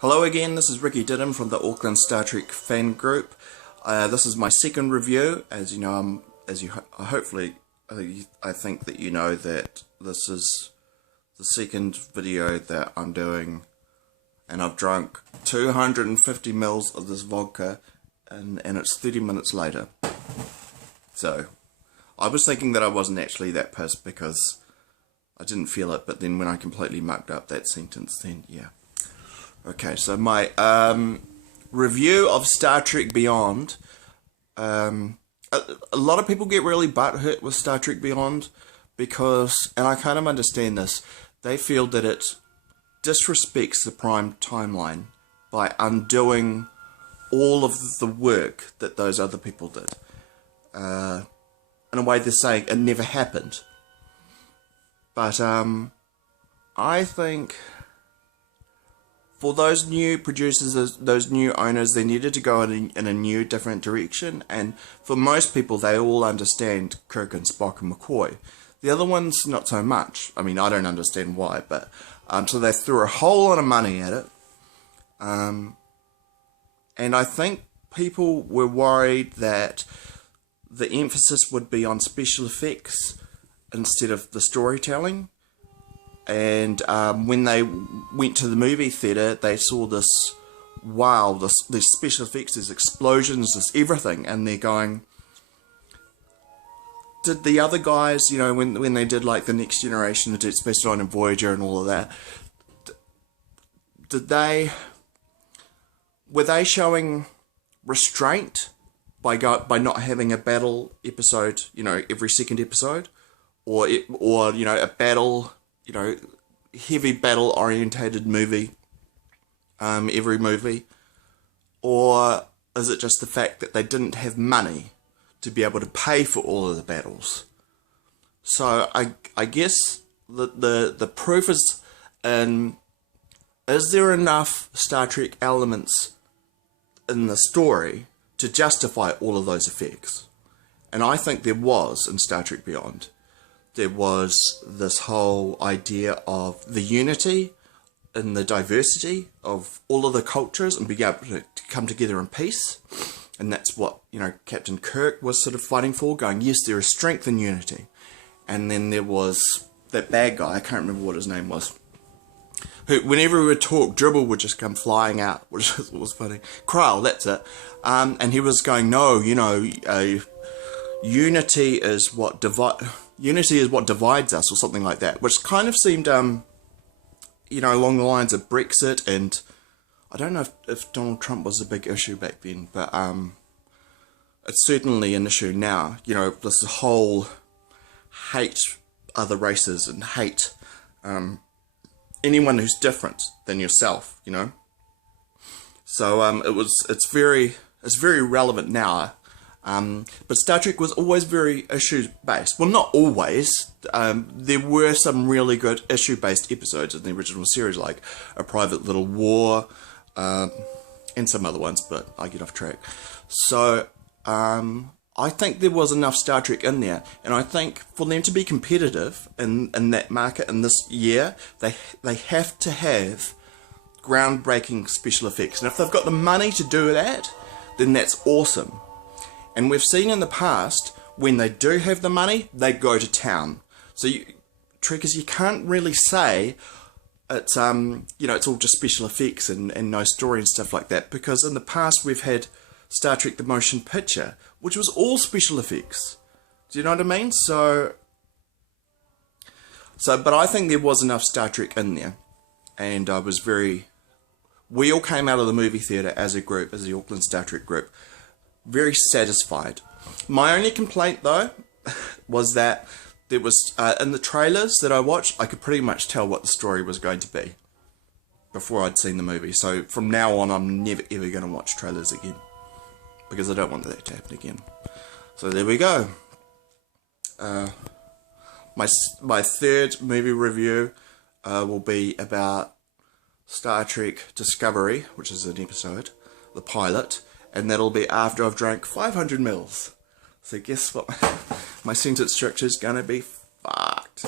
Hello again, this is Ricky Didham from the Auckland Star Trek fan group. This is my second review. As you know, I think that you know that this is the second video that I'm doing, and I've drunk 250 mils of this vodka, and it's 30 minutes later. So, I was thinking that I wasn't actually that pissed because I didn't feel it, but then when I completely mucked up that sentence, then yeah. Okay, so my review of Star Trek Beyond. A lot of people get really butthurt with Star Trek Beyond because, and I kind of understand this, they feel that it disrespects the Prime timeline by undoing all of the work that those other people did. In a way, they're saying it never happened. But I think for those new producers, those new owners, they needed to go in a new, different direction. And for most people, they all understand Kirk and Spock and McCoy. The other ones, not so much. I mean, I don't understand why, but so they threw a whole lot of money at it. And I think people were worried that the emphasis would be on special effects instead of the storytelling. And when they went to the movie theatre, they saw this, wow, these special effects, there's explosions, there's everything, and they're going, did the other guys, you know, when they did like the Next Generation, the Deep Space Nine and Voyager and all of that, were they showing restraint by not having a battle episode, you know, every second episode, or you know, a battle, you know, heavy battle orientated movie, every movie? Or is it just the fact that they didn't have money to be able to pay for all of the battles? So I guess the proof is in, is there enough Star Trek elements in the story to justify all of those effects? And I think there was in Star Trek Beyond. There was this whole idea of the unity and the diversity of all of the cultures and being able to come together in peace. And that's what, you know, Captain Kirk was sort of fighting for, going, yes, there is strength in unity. And then there was that bad guy, I can't remember what his name was, who, whenever we would talk, dribble would just come flying out, which was funny. Krall, that's it. And he was going, no, you know, unity is what divides us, or something like that, which kind of seemed, you know, along the lines of Brexit, and I don't know if Donald Trump was a big issue back then, but it's certainly an issue now. You know, this whole hate other races and hate anyone who's different than yourself, you know. So it's very relevant now. But Star Trek was always very issue-based. Well, not always. There were some really good issue-based episodes in the original series, like A Private Little War, and some other ones, but I get off track. So, I think there was enough Star Trek in there, and I think for them to be competitive in that market in this year, they have to have groundbreaking special effects. And if they've got the money to do that, then that's awesome. And we've seen in the past, when they do have the money, they go to town. So Trekkers, you can't really say it's you know, it's all just special effects and no story and stuff like that, because in the past we've had Star Trek the Motion Picture, which was all special effects. Do you know what I mean? So but I think there was enough Star Trek in there, and we all came out of the movie theatre as a group, as the Auckland Star Trek group, very satisfied. My only complaint, though, was that there was, in the trailers that I watched, I could pretty much tell what the story was going to be before I'd seen the movie. So from now on, I'm never ever going to watch trailers again, because I don't want that to happen again. So there we go. My third movie review will be about Star Trek Discovery, which is an episode, the pilot, and that'll be after I've drank 500 mils. So guess what? My sentence structure is gonna be fucked.